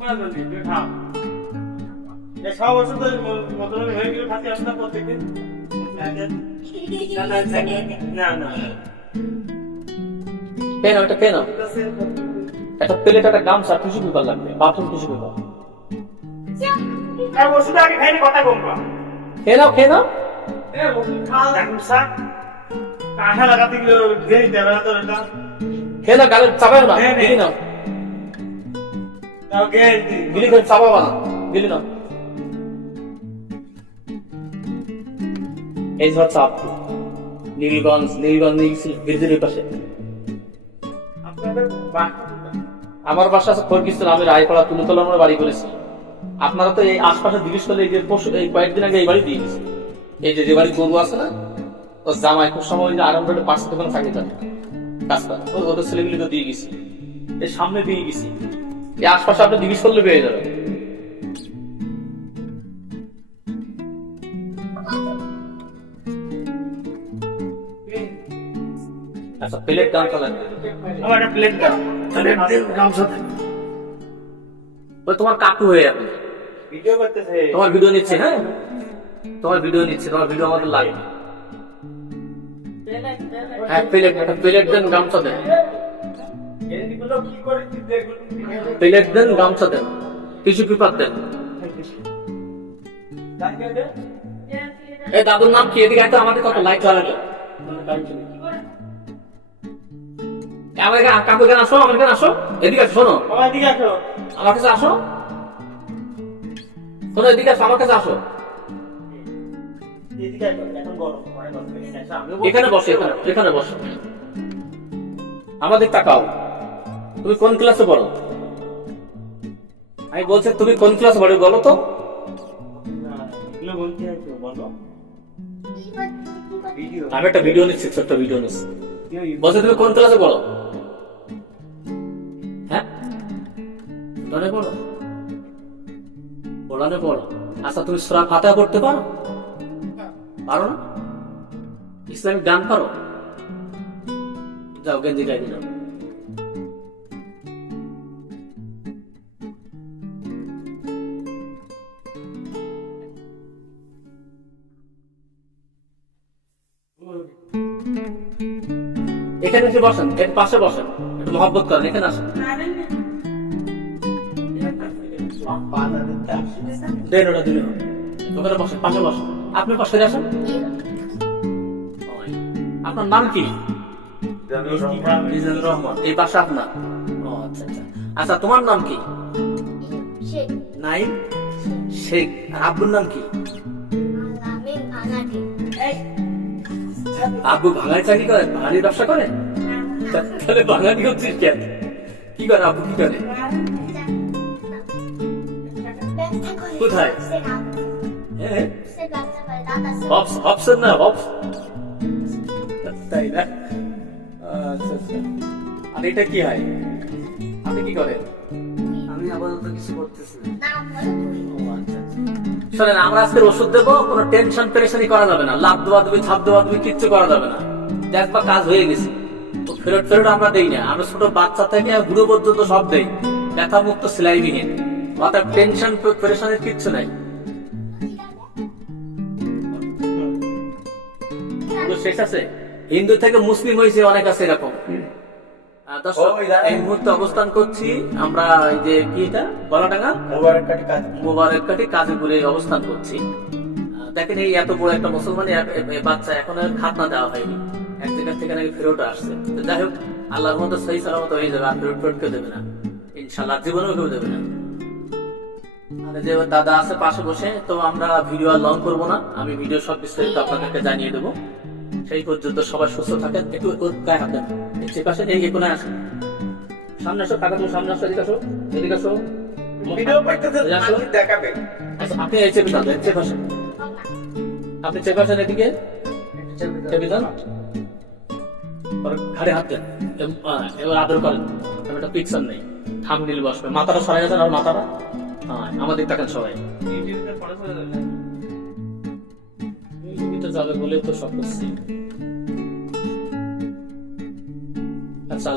মাঝে দিবে খাও এই সব ওষুধ মতন হয়ে গেলে খাতে আসনা প্রত্যেকদিন না না না। না কেন এটা কেন একটা প্লেট একটা গামছা খুশি পেপার লাগবে বাথরুম খুশি পেপার। আর ওষুধ আগে খাইনি কথা কমবা খেয়ে নাও খেয়ে নাও। গামছা। কাঁঠা লাগাতে গেলে দেরি দেবে না তো এটা খেয়ে নাও গালে চাপাও না নে। নাও। গিলি করে চাপাবা না গিলি এই হচ্ছে আপু। নীলগঞ্জ নীলগঞ্জ পাশে। আমার বাসা আছে আমি রায়পাড়া তুলতলা আমরা বাড়ি করেছি। আপনারা তো এই আশপাশে জিজ্ঞেস করলে এই যে পশু এই কয়েকদিন আগে এই বাড়ি দিয়ে গেছে। এই যে যে বাড়ি গরু আছে না ও জামাই খুব সময় যে আরাম রোডে পাশে দোকানে থাকে তার। কাজটা ওদের ছেলেগুলিকে দিয়ে গেছি। এই সামনে দিয়ে গেছি। এই আশপাশে আপনি জিজ্ঞেস করলে পেয়ে যাবেন। আচ্ছা প্লেট আমার একটা প্লেট গামছা। তোমার কাকু হয়ে যাবে। ভিডিও করতেছে। তোমার ভিডিও নিচ্ছে হ্যাঁ? তোমার ভিডিও নিচ্ছে তোমার ভিডিও আমাদের লাগবে। হ্যাঁ প্লেট একটা প্লেট দেন গামছা দেন। প্লেট দেন গামছা দেন টিস্যু পেপার দেন। এই দাদুর নাম কি? এদিকে একটা আমাদের কত লাইট লাগালো। আমার এখানে কাকু এখানে আসো আমার এখানে আসো। এদিকে শোনো। এদিকে আসো। আমার কাছে আসো। শোনো এদিকে আসো আমার কাছে আসো। আসো এখন বসো এখানে বসো। আমাদের তাকাও। তুমি কোন ক্লাসে পড়ো? আমি বলছি, তুমি কোন ক্লাসে পড়ো বলো তো। আমি একটা ভিডিও নিচ্ছি, ছোট্ট ভিডিও নিচ্ছি। বলছে, তুমি কোন ক্লাসে পড়ো? হ্যাঁ? পড়ে পড়ো? পড়ানে পড়ো। আচ্ছা তুমি সুরা ফাতা করতে পারো? পারো না? ইসলামিক গান পারো? যাও, গেঞ্জি গাই দিলাম এখানে এসে বসেন এর পাশে বসেন একটু মহব্বত করেন এখানে আসেন। দেন ওটা দিলে ওখানে বসেন পাশে বসেন। আপনি পাশে আসেন। আপনার নাম কি? মিজানুর রহমান। এই বাসা আপনার। ও আচ্ছা আচ্ছা। আচ্ছা তোমার নাম কি? নাইম? শেখ। আর আব্বুর নাম কি? আব্বু ভাঙায় চাকরি করে ভাঙারির ব্যবসা করে? তাহলে বাঙালি হচ্ছিস কেন? কি করে আব্বু কি করে? কোথায়? কাম হ্যাঁ না তাই না? আচ্ছা আচ্ছা। আর এটা কি হয়? আপনি কি করেন? আমি আপাতত কিছু করতেছি না। শোনেন, আমরা আজকে ওষুধ দেবো, কোনো টেনশন পেরেশানি করা যাবে না। লাভ ছাপ কিচ্ছু করা যাবে না। দেখ বা কাজ হয়ে গেছে। ফেরত ফেরত আমরা দেই না। আমরা ছোট বাচ্চা থেকে বুড়ো পর্যন্ত সব দেই। ব্যথা মুক্ত অর্থাৎ টেনশন পেরেশানির কিচ্ছু নাই। শেষ আছে? হিন্দু থেকে মুসলিম হয়েছে, অনেক আছে এরকম। দর্শক এই মুহূর্তে অবস্থান করছি আমরা এই যে কি এটা? গলাডাঙ্গা মোবারক কাটি কাজীপুরে অবস্থান করছি। দেখেন এই এত বড় একটা মুসলমানি বাচ্চা এখন আর খাতনা দেওয়া হয়নি। এক জায়গা থেকে নাকি ফেরত আসছে। তো যাই হোক আল্লাহর মতো সহি সালামত হয়ে যাবে আর ফেরত ফেরত কেউ দেবে না। ইনশাল্লাহ জীবনেও কেউ দেবে না। আর যে দাদা আছে পাশে বসে তো আমরা ভিডিও আর লং করব না। আমি ভিডিও সব বিস্তারিত আপনাদেরকে জানিয়ে দেবো। সেই পর্যন্ত সবাই সুস্থ থাকেন একটু গায়ে হাত দেন। সে পাশে এই কোনায় আসেন। সামনে আসো কাকা তুমি সামনে আসো এদিকে আসো এদিকে আসো। ভিডিও করতেছে। দেখাবে আচ্ছা, আপনি এই চেপে যান চেপে আসেন। আপনি চেপে আসেন এদিকে? চেপে যান। ঘাড়ে হাত দেন। এবার আদর করেন। একটা পিকচার নেই। থাম দিল বসবে। মাথাটা সরাই গেছেন আর মাথাটা। হ্যাঁ আমাদের তাকান সবাই। ইউটিউবে পড়া চলে যাবে তো যাবে বলে তো সব করছি। আচ্ছা